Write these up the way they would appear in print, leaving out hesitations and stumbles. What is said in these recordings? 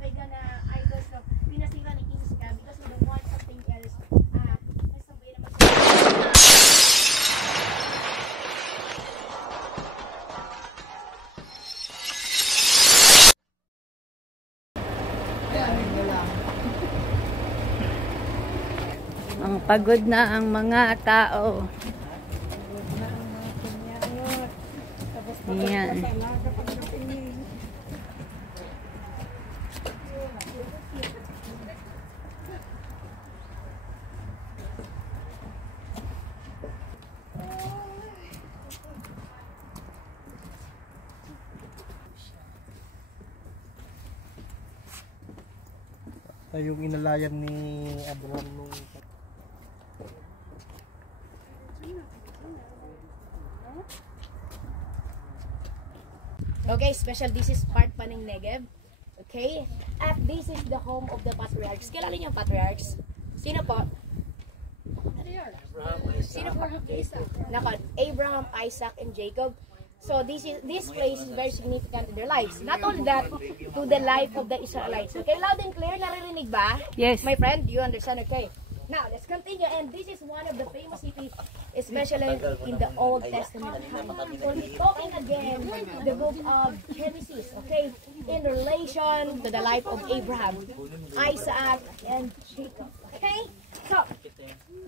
by gonna idols no pinasira ni King Sika because we don't want something else. Nasabay naman ang pagod na ang mga tao. Ayan. Yung inalayan ni Abraham nung okay, special this is part pa ng Negev. Okay? At this is the home of the patriarchs. Kilala niyo yung patriarchs? Sino po? Sino po? Nako, Abraham, Isaac, and Jacob. So this place is very significant in their lives. Not only that, to the life of the Israelites. Okay, loud and clear, naririnig ba? Yes. My friend, you understand? Okay. Now, let's continue. And this is one of the famous cities, especially in the Old Testament. So we're talking again the book of Genesis, okay, in relation to the life of Abraham, Isaac, and Jacob. Okay? So,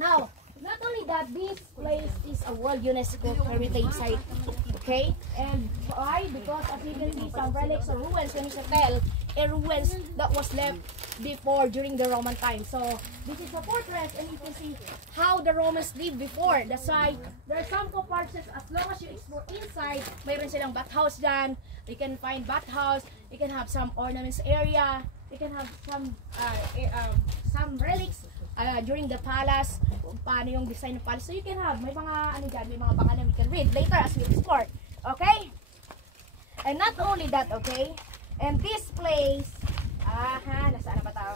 now, not only that, this place is a World UNESCO Heritage Site. Okay? And why? Because as you can see, some relics or ruins, when you tell, ruins that was left before during the Roman time. So, this is a fortress and you can see how the Romans lived before. That's why there are some compartments, as long as you explore inside, mayroon silang bathhouse dyan. You can find bathhouse, you can have some ornaments area, you can have some relics during the palace, paano yung design ng palace. So you can have, may mga ano dyan, may mga pangalan we can read later as we explore. Okay? And not only that, okay? And this place, nasaan na ba tao?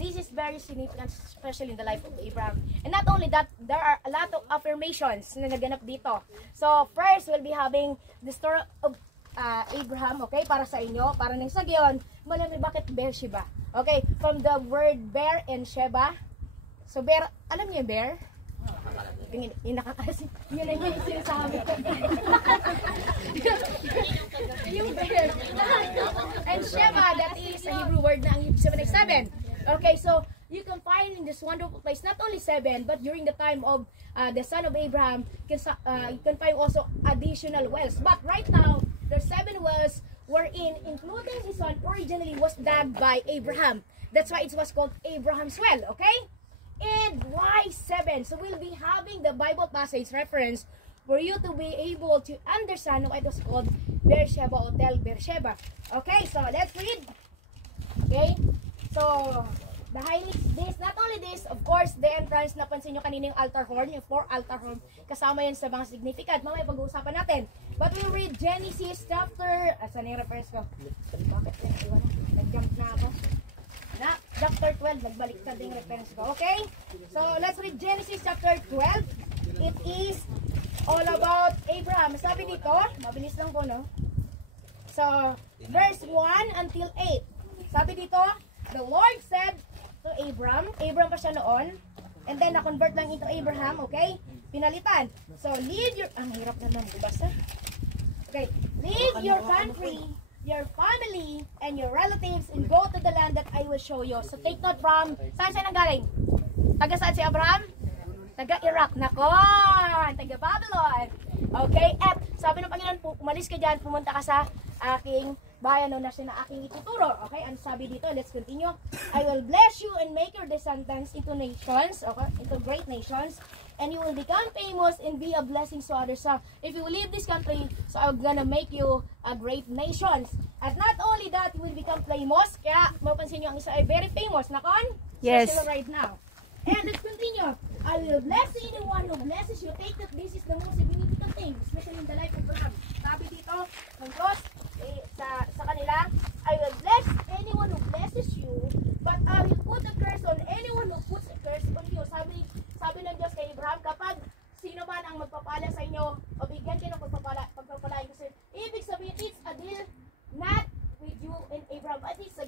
This is very significant, especially in the life of Abraham. And not only that, there are a lot of affirmations na naganap dito. So first, we'll be having the story of Abraham, okay? Para sa inyo, para nang sa gayon, malamig bakit Beersheba. Okay, from the word bear and Sheba. So bear, alam niyo bear? Yung nakakasi, yun ang yung sinasabi ko. Yung bear. And Sheba, that is a Hebrew word na ang 7x7. Okay, so you can find in this wonderful place not only 7, but during the time of the son of Abraham, you can find also additional wells. But right now, the 7 wells were including this one, originally was dug by Abraham. That's why it was called Abraham's well, okay? And why 7? So we'll be having the Bible passage reference for you to be able to understand why it was called Beersheba Hotel Beersheba. Okay, so let's read. Okay, so behind this, not only this, of course, the entrance, napansin nyo kanina yung altar horn, yung 4 altar horn, kasama yan sa mga significant. Mamaya pag-uusapan natin. But we'll read Genesis chapter, saan yung reference ko? Bakit yan? Nag-jump na ako. Chapter 12, nagbalik ka din reference ko. Okay? So, let's read Genesis chapter 12. It is all about Abraham. Sabi dito, mabilis lang po, no? So, verse 1 until 8. Sabi dito, the Lord said to Abram pa siya noon, and then na-convert lang into Abraham, okay? Pinalitan. So, leave your, ang hirap na nang bubasa. Okay, leave your country, your family, and your relatives, and go to the land that I will show you. So take note from, saan siya nanggaling? Taga saan si Abraham? Taga Iraq. Nako! Taga Babylon. Okay, at sabi ng Panginoon, umalis ka dyan, pumunta ka sa aking bayan na siya na aking ituturo. Okay, ano sabi dito? Let's continue. I will bless you and make your descendants into nations, okay, into great nations, and you will become famous and be a blessing to others. So, if you leave this country, so I'm gonna make you a great nations. At not only that, you will become famous. Kaya, mapansin nyo, ang isa ay very famous. Nakon? Yes. So, right now. And let's continue. I will bless anyone who blesses you. Take that this is the most significant thing, especially in the life of Abraham. Sabi dito, ng Diyos, sa kanila, I will bless anyone who blesses you, but I will put a curse on anyone who puts a curse on you. Sabi ng Diyos kay Abraham, kapag sino man ang magpapala sa inyo, o bigyan kayo ng pagpapalain kasi ibig sabihin, it's a deal not with you and Abraham, but it's a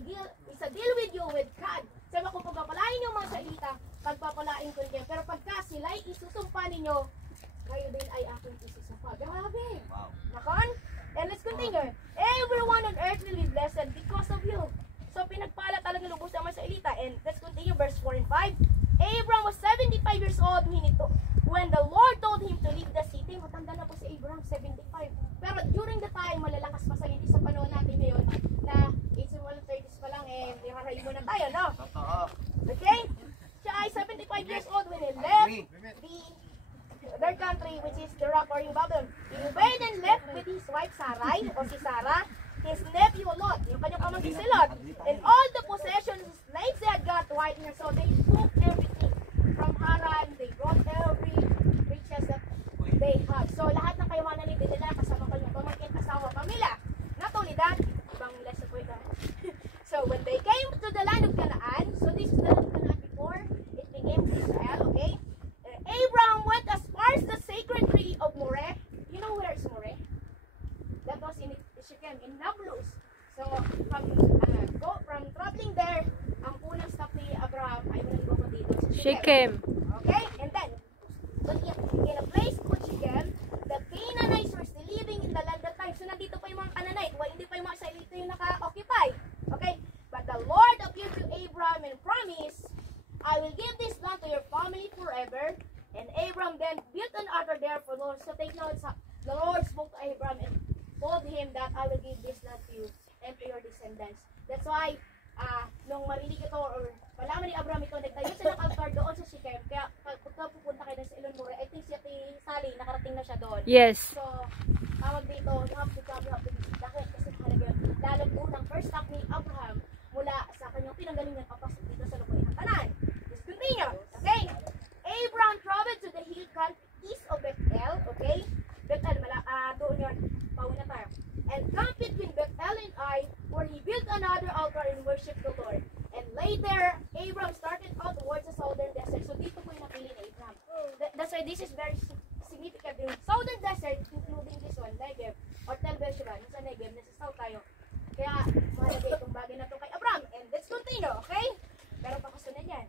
when the Lord told him to leave the city, matanda na po si Abraham, 75. Pero during the time, malalakas pa sa hindi sa panahon natin ngayon, na 1830s pa lang, niraray mo na tayo, no? Okay? Siya ay 75 years old when he left their country, which is the rock or yung Babylon. He obeyed and left with his wife Sarai, o si Sarah, his nephew Lot, yung kanyang pamangkin si Lot, and all the possessions, slaves they had got right here. So they took everything from Haran. They brought every riches that they have. So lahat ng kayamanan nila kasama kanyang pamangkin, asawa, pamilya. Not only that, ibang lesson po ito. So when they came to the land of Canaan, so this is the land of Canaan before it became Israel, okay? Abraham went as far as the sacred tree of Moreh. You know where is Moreh? That was in Shechem, in Nablus. So from traveling there, ang unang stop ni Abraham ay walang go dito sa Shechem. Okay? And then, in a place called Shechem, the Canaanites were still living in the land that time. So nandito pa yung mga Canaanite, hindi pa yung mga Israelite yung naka-occupy. Okay? But the Lord appeared to Abraham and promised, I will give this land to your family forever. And Abraham then built an altar there for the Lord. So take note, the Lord spoke to Abraham and told him that I will give this land to you and to your descendants. That's why, nung marinig ito, or malaman ni Abraham ito, nagtayo siya ng altar doon sa Shechem. Kaya pagka pupunta kayo sa Elon More, I think si Ate Sally, nakarating na siya doon. Yes. So, tawag dito, you have to come, you have to visit. Bakit? Kasi mahalaga yun. Lalo po ng first stop ni Abraham mula sa kanyang pinanggalingan papasok dito sa lupain ng Canaan. Let's continue. Okay? Abraham traveled to the hill country east of Bethel, okay? Bethel, doon yun, pauna tayo. And camped between Bethel and Ai, where he built another altar and worshipped the Lord. And later, Abraham started out towards the southern desert. So dito po yung napili ni Abraham. That's why this is very significant. Yung southern desert, including this one, Negev, or Tel Beersheba, sa Negev, nasa south tayo. Kaya, mahalaga itong bagay na ito kay Abraham. And let's continue, okay? Pero pakasunod yan.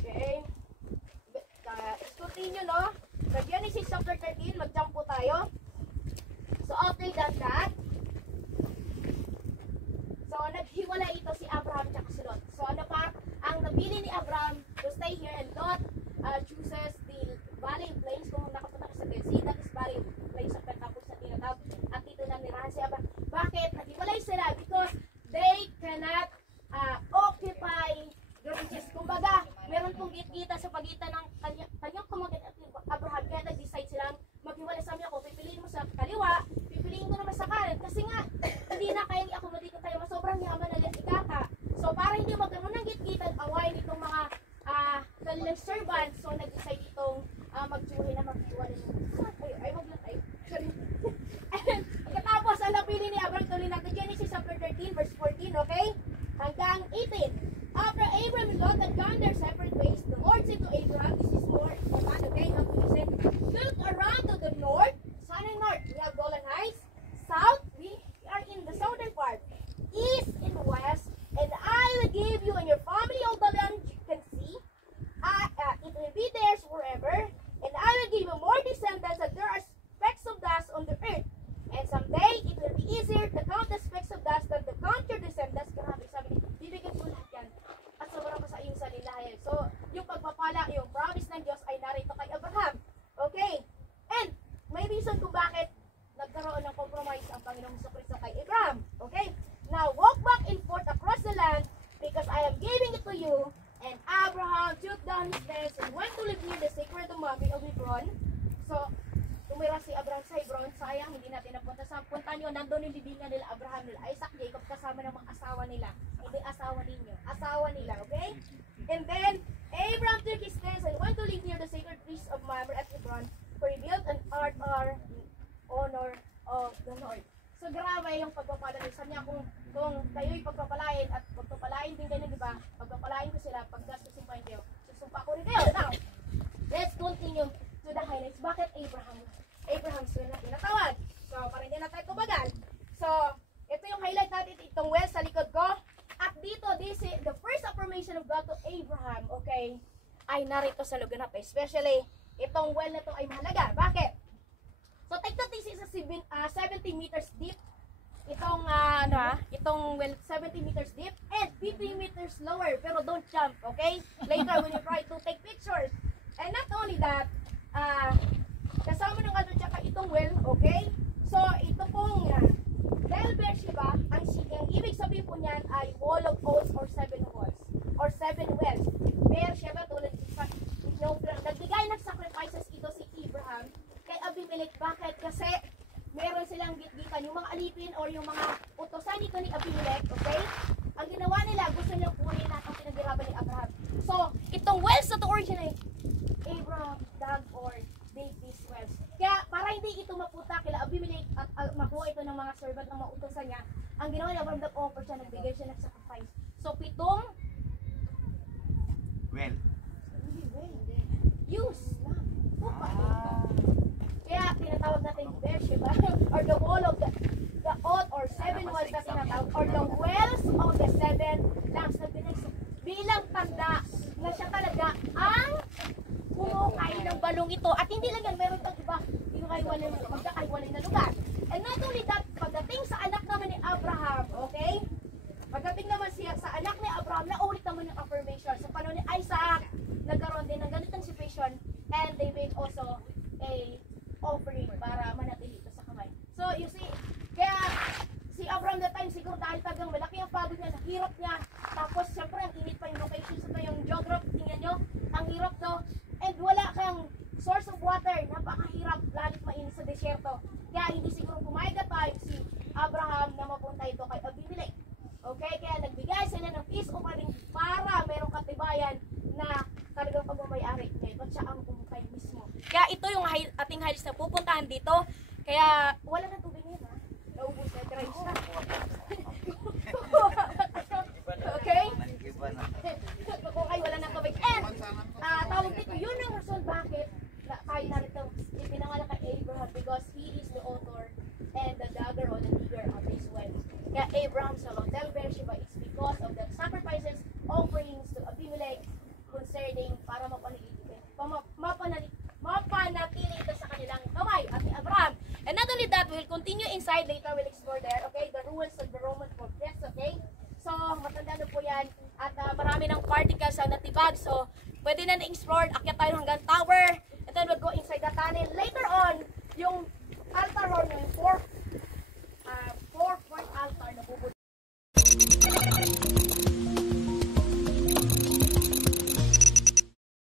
Okay. Let's continue, no? Sa Genesis chapter 13, mag-jump po tayo. So, after that, so, naghiwalay ito si Abraham at si Lot. So, ano pa? Ang napili ni Abraham to stay here, and Lot chooses the valley plains. Kung nakapunta ka sa Dead Sea, that is valley plains of Pentapos na tinatawag. At dito na nirahan si Abraham. Bakit? Naghiwalay sila because they cannot occupy the riches. Kumbaga, meron pong git-gita sa pagitan ng kanyang pamangkin at Abraham. Kaya nag-decide silang maghiwalay. Sabi ako, pipiliin mo sa kaliwa, pipiliin ko naman sa kanan. Kasi nga, hindi na kayang i-accommodate tayo. Mas sobrang yaman na ikaka. So, para hindi magkaroon ng git-gita at away nitong mga kanilang servants, so nag-decide itong magsuhi na maghiwalay. Ay, wag lang tayo. Sorry. Pagkatapos, ang napili ni Abraham, tuloy natin Genesis chapter 13, verse 14, okay? Hanggang 18. After Abraham and Lot had gone their separate ways, the Lord said to Abraham, this is more command, okay? How to listen. Look around to the north, sun and north. We have Golan Heights. South, we are in the southern part. East and west, and I will give you and your family all the land you can see. It will be theirs forever, and I will give you more descendants that there are specks of dust on the earth. And someday, it will be easier to count the specks of dust than to count your descendants. Grabe, sabi niya, bibigyan ko lahat yan. At sobrang pa sa iyong salilahin. So, yung pagpapala, yung promise ng Diyos ay narito kay Abraham. Okay? And, may reason kung bakit nagkaroon ng compromise ang Panginoong Jesucristo kay Abraham. Okay? Now, walk back and forth across the land because I am giving it to you. And Abraham took down his tents and went to live near the sacred Mount of Hebron. So, tumira si Abraham sa Hebron. Sayang, hindi natin napunta sa punta nyo. Nandun yung libingan nila, Abraham nila, Isaac, Jacob, kasama ng mga asawa nila. Hindi asawa ninyo. Asawa nila, okay? And then, Abraham took his tents and went to live near the sacred trees of Mamre at Hebron, for he built an altar in honor of the Lord. So, grabe yung pagpapala. Sabi niya, kung kayo'y pagpapalain at pagpapalain din ganyan, di ba? Pagpapalain ko sila, pagkasusumpahin kayo. Susumpa ko rin kayo. Now, let's continue to the highlights. Bakit Abraham? Abraham's well na tinatawag. So, para hindi na tayo tumagal. So, ito yung highlight natin, itong well sa likod ko. At dito, this is the first affirmation of God to Abraham, okay, ay narito sa lugar na to. Especially, itong well na to ay mahalaga. Bakit? So, take note, this is a 70 meters deep. Itong, itong well, 70 meters deep and 50 meters lower. Pero don't jump, okay? Later, when you try to take pictures. And And not only that, kasama ng ano tsaka itong well, okay? So, ito pong dahil Beersheba, ang ibig sabihin po niyan ay wall of oaths or 7 walls or 7 wells. Beersheba, tulad nagbigay ng sacrifices ito si Abraham kay Abimelech. Bakit? Kasi meron silang gitgitan, yung mga alipin or yung mga utosan nito ni Abimelech, okay? Ang ginawa nila, gusto nila kunin na ang pinaghirapan ni Abraham. So, itong wells na to originate, Abraham dug or dig these wells. Kaya, para hindi ito maputa kila Abimelech at makuha ito ng mga servant ng mga utosan niya, ang ginawa ni Abraham, nag-offer siya, nagbigay siya ng sacrifice. So, 7 Well, use na. Kaya tinatawag natin Beersheba or the wall of the oath or 7 wells na tinatawag or the wells of the 7 lamps na bilang tanda na siya talaga ang kumukay ng balong ito. At hindi lang yan, meron pang iba magkakaiwalay na lugar. And not only that, pagdating sa anak naman ni Abraham, okay? Pagdating naman siya sa anak ni Abraham, naulit naman yung affirmation. Sa panahon ni Isaac, nagkaroon din ng ganitong situation and they made also a offering para manatili ito sa kamay. So, you see, kaya si Abraham that time, siguro dahil tagang malaki ang pagod niya, hirap niya. Tapos, syempre, ang init pa yung location sa yung geography, tingnan nyo, ang hirap to. And wala kang source of water, napakahirap, lalo't mainit sa desyerto. Kaya hindi siguro pumayag na time si Abraham na mapunta ito kay Abimelech. Okay, kaya nagbigay sila ng peace offering para merong katibayan na talagang pagmamayari niya. Ito siya ang kumukay mismo. Kaya ito yung ating highlights na pupuntahan dito. Kaya wala na tubig ngayon ha. Naubos na, dry siya. Okay? Okay, wala na tubig. And, tawag dito, yun ang rason bakit tayo narito ipinangalan kay Abraham because he is the author and the dagger or the digger of his well. Kaya Abraham sa Hotel Beersheba is because of the sacrifices, offerings to Abimelech concerning para mapanatili ito sa kanilang kamay at ni Abraham. And not only that, we will continue inside, later we'll explore there, okay, the ruins of the Roman fortress, okay? So, matanda na po yan at marami ng particles ang natibag, so pwede na na-explore, akyat tayo hanggang tower and then we'll go inside the tunnel later on.